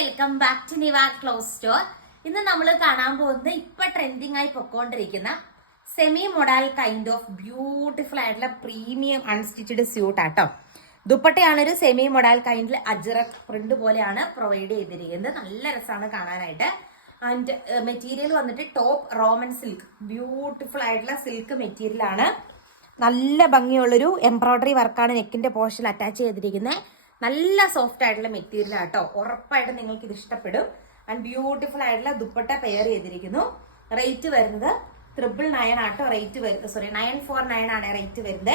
Welcome back to Niva cloth store. ഇന്ന് നമ്മൾ കാണാൻ പോകുന്നത് ഇപ്പൊ ട്രെൻഡിങ് ആയി പൊക്കോണ്ടിരിക്കുന്ന semi modal kind of beautiful ആയിട്ടുള്ള പ്രീമിയം അൺസ്റ്റിച്ചഡ് സ്യൂട്ട് ആട്ടോ. ദുപ്പട്ടയാണ് ഒരു സെമി മൊഡാൽ കൈൻഡിൽ അജ്രക് പ്രിന്റ് പോലെയാണ് പ്രൊവൈഡ് ചെയ്തിരിക്കുന്നത്. നല്ല രസമാണ് കാണാനായിട്ട്. ആൻഡ് മെറ്റീരിയൽ വന്നിട്ട് ടോപ്പ് റോമൻ സിൽക്ക്, ബ്യൂട്ടിഫുൾ ആയിട്ടുള്ള സിൽക്ക് മെറ്റീരിയൽ ആണ്. നല്ല ഭംഗിയുള്ളൊരു എംബ്രോയിഡറി വർക്കാണ് നെക്കിന്റെ പോർഷനിൽ അറ്റാച്ച് ചെയ്തിരിക്കുന്നത്. നല്ല സോഫ്റ്റ് ആയിട്ടുള്ള മെറ്റീരിയൽ ആട്ടോ. ഉറപ്പായിട്ട് നിങ്ങൾക്ക് ഇത് ഇഷ്ടപ്പെടും. ആൻഡ് ബ്യൂട്ടിഫുൾ ആയിട്ടുള്ള ദുപ്പട്ട പെയർ ചെയ്തിരിക്കുന്നു. റേറ്റ് വരുന്നത് 999 ആട്ടോ. റേറ്റ് വരുന്നത് 949 ആണ് റേറ്റ് വരുന്നത്.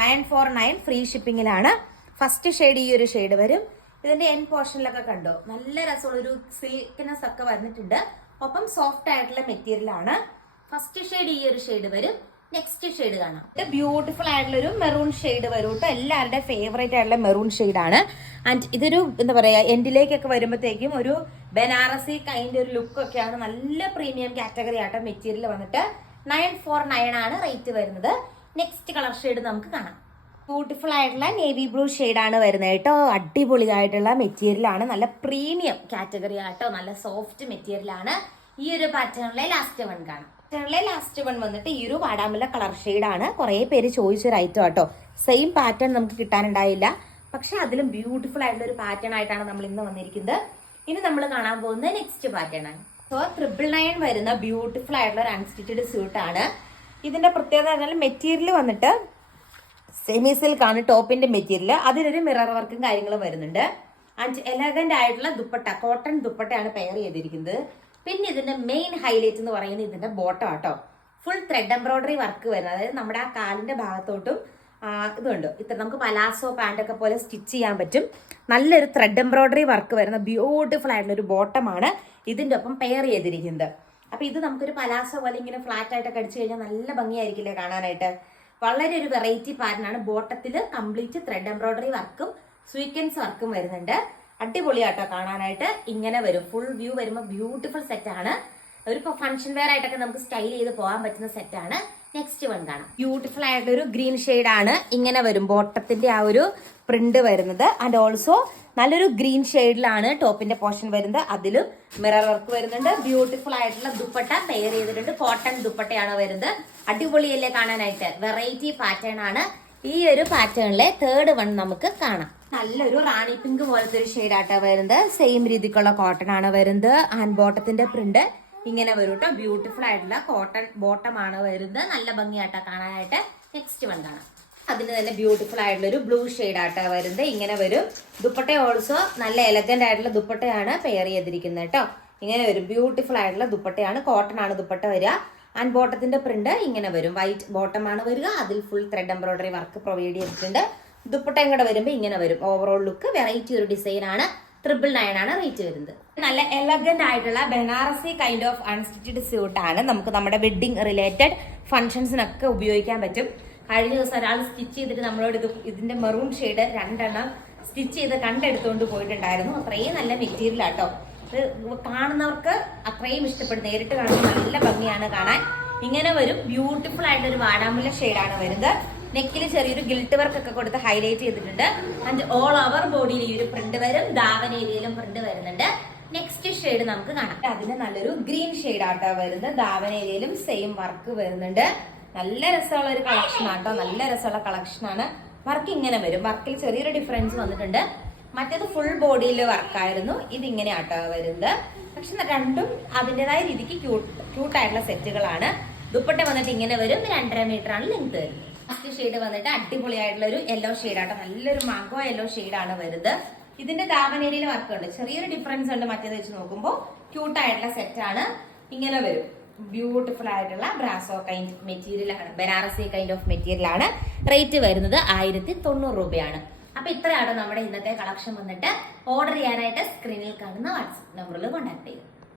949 ഫ്രീ ഷിപ്പിംഗിലാണ്. ഫസ്റ്റ് ഷെയ്ഡ് ഈ ഒരു ഷെയ്ഡ് വരും. ഇതിന്റെ എൻ പോർഷനിലൊക്കെ കണ്ടോ നല്ല രസമുള്ള ഒരു സിൽക്കിനെസ് ഒക്കെ വന്നിട്ടുണ്ട്. ഒപ്പം സോഫ്റ്റ് ആയിട്ടുള്ള മെറ്റീരിയൽ ആണ്. ഫസ്റ്റ് ഷെയ്ഡ് ഈ ഒരു ഷെയ്ഡ് വരും. നെക്സ്റ്റ് ഷെയ്ഡ് കാണാം. ബ്യൂട്ടിഫുൾ ആയിട്ടുള്ള ഒരു മെറൂൺ ഷെയ്ഡ് വരും കേട്ടോ. എല്ലാവരുടെ ഫേവറേറ്റ് ആയിട്ടുള്ള മെറൂൺ ഷെയ്ഡ് ആണ്. ആൻഡ് ഇതൊരു എന്താ പറയാ എൻഡിലേക്കൊക്കെ വരുമ്പോഴത്തേക്കും ഒരു ബനാറസി കൈൻഡ് ഒരു ലുക്ക് ഒക്കെയാണ്. നല്ല പ്രീമിയം കാറ്റഗറി ആട്ടോ. മെറ്റീരിയൽ വന്നിട്ട് 949 ആണ് റേറ്റ് വരുന്നത്. നെക്സ്റ്റ് കളർ ഷെയ്ഡ് നമുക്ക് കാണാം. ബ്യൂട്ടിഫുൾ ആയിട്ടുള്ള നേവി ബ്ലൂ ഷെയ്ഡാണ് വരുന്നത് കേട്ടോ. അടിപൊളിയായിട്ടുള്ള മെറ്റീരിയൽ ആണ്. നല്ല പ്രീമിയം കാറ്റഗറി ആട്ടോ. നല്ല സോഫ്റ്റ് മെറ്റീരിയൽ ആണ്. ഈ ഒരു പാറ്റേണിലെ ലാസ്റ്റ് വൺ കാണാം. ലാസ്റ്റ് വൺ വന്നിട്ട് ഈ ഒരു വാടാമുല്ല കളർ ഷെയ്ഡാണ്. കുറെ പേര് ചോദിച്ചൊരു ഐറ്റം ആട്ടോ. സെയിം പാറ്റേൺ നമുക്ക് കിട്ടാനുണ്ടായില്ല, പക്ഷെ അതിലും ബ്യൂട്ടിഫുൾ ആയിട്ടുള്ള ഒരു പാറ്റേൺ ആയിട്ടാണ് നമ്മൾ ഇന്ന് വന്നിരിക്കുന്നത്. ഇനി നമ്മൾ കാണാൻ പോകുന്നത് നെക്സ്റ്റ് പാറ്റേൺ ആണ്. സോ 999 വരുന്ന ബ്യൂട്ടിഫുൾ ആയിട്ടുള്ള ഒരു അൺസ്റ്റിച്ചഡ് സ്യൂട്ട് ആണ്. ഇതിന്റെ പ്രത്യേകത പറഞ്ഞാൽ മെറ്റീരിയൽ വന്നിട്ട് സെമി സിൽക്ക് ആണ് ടോപ്പിന്റെ മെറ്റീരിയൽ. അതിലൊരു മിറർ വർക്കും കാര്യങ്ങളും വരുന്നുണ്ട്. ആൻഡ് എലഗന്റ് ആയിട്ടുള്ള ദുപ്പട്ട, കോട്ടൺ ദുപ്പട്ടയാണ് പെയർ ചെയ്തിരിക്കുന്നത്. പിന്നെ ഇതിന്റെ മെയിൻ ഹൈലൈറ്റ് എന്ന് പറയുന്നത് ഇതിന്റെ ബോട്ടം ആട്ടോ. ഫുൾ ത്രെഡ് എംബ്രോയിഡറി വർക്ക് വരുന്നത്. അതായത് നമ്മുടെ ആ കാലിന്റെ ഭാഗത്തോട്ടും ഇതുണ്ട്. ഇത്ര നമുക്ക് പലാസോ പാന്റ് ഒക്കെ പോലെ സ്റ്റിച്ച് ചെയ്യാൻ പറ്റും. നല്ലൊരു ത്രെഡ് എംബ്രോയിഡറി വർക്ക് വരുന്ന ബ്യൂട്ടിഫുൾ ആയിട്ടുള്ള ഒരു ബോട്ടമാണ് ഇതിന്റെ ഒപ്പം പെയർ ചെയ്തിരിക്കുന്നത്. അപ്പൊ ഇത് നമുക്കൊരു പലാസോ പോലെ ഇങ്ങനെ ഫ്ലാറ്റ് ആയിട്ടൊക്കെ അടിച്ചു കഴിഞ്ഞാൽ നല്ല ഭംഗിയായിരിക്കില്ലേ കാണാനായിട്ട്. വളരെ ഒരു വെറൈറ്റി പാറ്റേൺ ആണ്. ബോട്ടത്തിൽ കംപ്ലീറ്റ് ത്രെഡ് എംബ്രോയിഡറി വർക്കും സ്വീക്വൻസ് വർക്കും വരുന്നുണ്ട്. അടിപൊളിയാട്ടോ കാണാനായിട്ട്. ഇങ്ങനെ വരും. ഫുൾ വ്യൂ വരുമ്പോൾ ബ്യൂട്ടിഫുൾ സെറ്റ് ആണ്. ഒരു ഫംഗ്ഷൻ വെയർ ആയിട്ടൊക്കെ നമുക്ക് സ്റ്റൈൽ ചെയ്ത് പോകാൻ പറ്റുന്ന സെറ്റ് ആണ്. നെക്സ്റ്റ് വൺ കാണാം. ബ്യൂട്ടിഫുൾ ആയിട്ടുള്ള ഒരു ഗ്രീൻ ഷെയ്ഡ് ആണ്. ഇങ്ങനെ വരും ബോട്ടത്തിന്റെ ആ ഒരു പ്രിന്റ് വരുന്നത്. ആൻഡ് ഓൾസോ നല്ലൊരു ഗ്രീൻ ഷെയ്ഡിലാണ് ടോപ്പിന്റെ പോർഷൻ വരുന്നത്. അതിലും മിറർ വർക്ക് വരുന്നുണ്ട്. ബ്യൂട്ടിഫുൾ ആയിട്ടുള്ള ദുപ്പട്ട പെയർ ചെയ്തിട്ടുണ്ട്. കോട്ടൺ ദുപ്പട്ടയാണ് വരുന്നത്. അടിപൊളിയല്ലേ കാണാനായിട്ട്. വെറൈറ്റി പാറ്റേൺ ആണ്. ഈ ഒരു പാറ്റേണിലെ തേർഡ് വൺ നമുക്ക് കാണാം. നല്ലൊരു റാണി പിങ്ക് പോലത്തെ ഒരു ഷെയ്ഡാട്ടോ വരുന്നത്. സെയിം രീതിക്കുള്ള കോട്ടൺ ആണ് വരുന്നത്. ആൻഡ് ബോട്ടത്തിന്റെ പ്രിന്റ് ഇങ്ങനെ വരും കേട്ടോ. ബ്യൂട്ടിഫുൾ ആയിട്ടുള്ള കോട്ടൺ ബോട്ടം ആണ് വരുന്നത്. നല്ല ഭംഗിയാട്ടോ കാണാനായിട്ട്. നെക്സ്റ്റ് വൺ കാണാം. അതിന് തന്നെ ബ്യൂട്ടിഫുൾ ആയിട്ടുള്ള ഒരു ബ്ലൂ ഷെയ്ഡ് ആട്ടോ വരുന്നത്. ഇങ്ങനെ വരും. ദുപ്പട്ട ഓൾസോ നല്ല എലഗന്റ് ആയിട്ടുള്ള ദുപ്പട്ടയാണ് പെയർ ചെയ്തിരിക്കുന്നത് കേട്ടോ. ഇങ്ങനെ വരും. ബ്യൂട്ടിഫുൾ ആയിട്ടുള്ള ദുപ്പട്ടയാണ്. കോട്ടൺ ആണ് ദുപ്പട്ട വരിക. ആൻഡ് ബോട്ടത്തിന്റെ പ്രിന്റ് ഇങ്ങനെ വരും. വൈറ്റ് ബോട്ടം ആണ് വരിക. അതിൽ full thread embroidery work provide ചെയ്തിട്ടുണ്ട്. ദുപ്പട്ട ഇങ്ങോട്ട് വരുമ്പോൾ ഇങ്ങനെ വരും. ഓവറോൾ ലുക്ക് വെറൈറ്റി ഒരു ഡിസൈൻ ആണ്. 999 ആണ് റേറ്റ് വരുന്നത്. നല്ല എലഗന്റ് ആയിട്ടുള്ള Banarasi kind of unstitched suit ആണ്. നമുക്ക് നമ്മുടെ വെഡിങ് റിലേറ്റഡ് ഫംഗ്ഷൻസിനൊക്കെ ഉപയോഗിക്കാൻ പറ്റും. കഴിഞ്ഞ ദിവസം ഒരാൾ സ്റ്റിച്ച് ചെയ്തിട്ട് നമ്മളോട് ഇതിന്റെ മെറൂൺ ഷെയ്ഡ് 2 സ്റ്റിച്ച് ചെയ്ത് കണ്ടെടുത്തുകൊണ്ട് പോയിട്ടുണ്ടായിരുന്നു. അത്രയും നല്ല മെറ്റീരിയൽ ആട്ടോ. കാണുന്നവർക്ക് അത്രയും ഇഷ്ടപ്പെടും. നേരിട്ട് കാണുമ്പോൾ നല്ല ഭംഗിയാണ് കാണാൻ. ഇങ്ങനെ വരും. ബ്യൂട്ടിഫുൾ ആയിട്ട് ഒരു വാടാമുല്ല ഷെയ്ഡാണ് വരുന്നത്. നെക്കിൽ ചെറിയൊരു ഗിൽട്ട് വർക്ക് ഒക്കെ കൊടുത്ത് ഹൈലൈറ്റ് ചെയ്തിട്ടുണ്ട്. ആൻഡ് ഓൾ ഓവർ ബോഡിയിൽ ഈ ഒരു പ്രിന്റ് വരും. ദാവൻ ഏരിയയിലും പ്രിന്റ് വരുന്നുണ്ട്. നെക്സ്റ്റ് ഷെയ്ഡ് നമുക്ക് കാണാം. അതിന് നല്ലൊരു ഗ്രീൻ ഷെയ്ഡ് ആട്ടോ വരുന്നത്. ദാവൻ ഏരിയയിലും സെയിം വർക്ക് വരുന്നുണ്ട്. നല്ല രസമുള്ള ഒരു കളക്ഷൻ ആട്ടോ. നല്ല രസമുള്ള കളക്ഷൻ ആണ്. വർക്ക് ഇങ്ങനെ വരും. വർക്കിൽ ചെറിയൊരു ഡിഫറൻസ് വന്നിട്ടുണ്ട്. മറ്റേത് ഫുൾ ബോഡിയിൽ വർക്കായിരുന്നു. ഇതിങ്ങനെ ആട്ടോ വരുന്നത്. പക്ഷെ രണ്ടും അതിൻ്റെതായ രീതിക്ക് ക്യൂട്ടായിട്ടുള്ള സെറ്റുകളാണ്. ദുപ്പട്ട വന്നിട്ട് ഇങ്ങനെ വരും. 2.5 മീറ്റർ ആണ് ലെങ്ത് വരുന്നത്. ഫസ്റ്റ് ഷെയ്ഡ് വന്നിട്ട് അടിപൊളിയായിട്ടുള്ള ഒരു യെല്ലോ ഷെയ്ഡ് ആട്ടോ. നല്ലൊരു മാംഗോ യെല്ലോ ഷെയ്ഡാണ് വരുന്നത്. ഇതിന്റെ ദാവൻ ഏരിയയിൽ വർക്ക് ഉണ്ട്. ചെറിയൊരു ഡിഫറൻസ് ഉണ്ട് മറ്റേത് വെച്ച് നോക്കുമ്പോൾ. ക്യൂട്ടായിട്ടുള്ള സെറ്റ് ആണ്. ഇങ്ങനെ വരും. ബ്യൂട്ടിഫുൾ ആയിട്ടുള്ള ബ്രാസോ കൈൻഡ് മെറ്റീരിയൽ ആണ്. ബനാറസി കൈൻഡ് ഓഫ് മെറ്റീരിയൽ ആണ്. റേറ്റ് വരുന്നത് 1090 രൂപയാണ്. അപ്പൊ ഇത്രയാണ് നമ്മുടെ ഇന്നത്തെ കളക്ഷൻ വന്നിട്ട്. ഓർഡർ ചെയ്യാനായിട്ട് സ്ക്രീനിൽ കാണുന്ന വാട്സ്ആപ്പ് നമ്പറിൽ കോൺടാക്ട് ചെയ്യുക.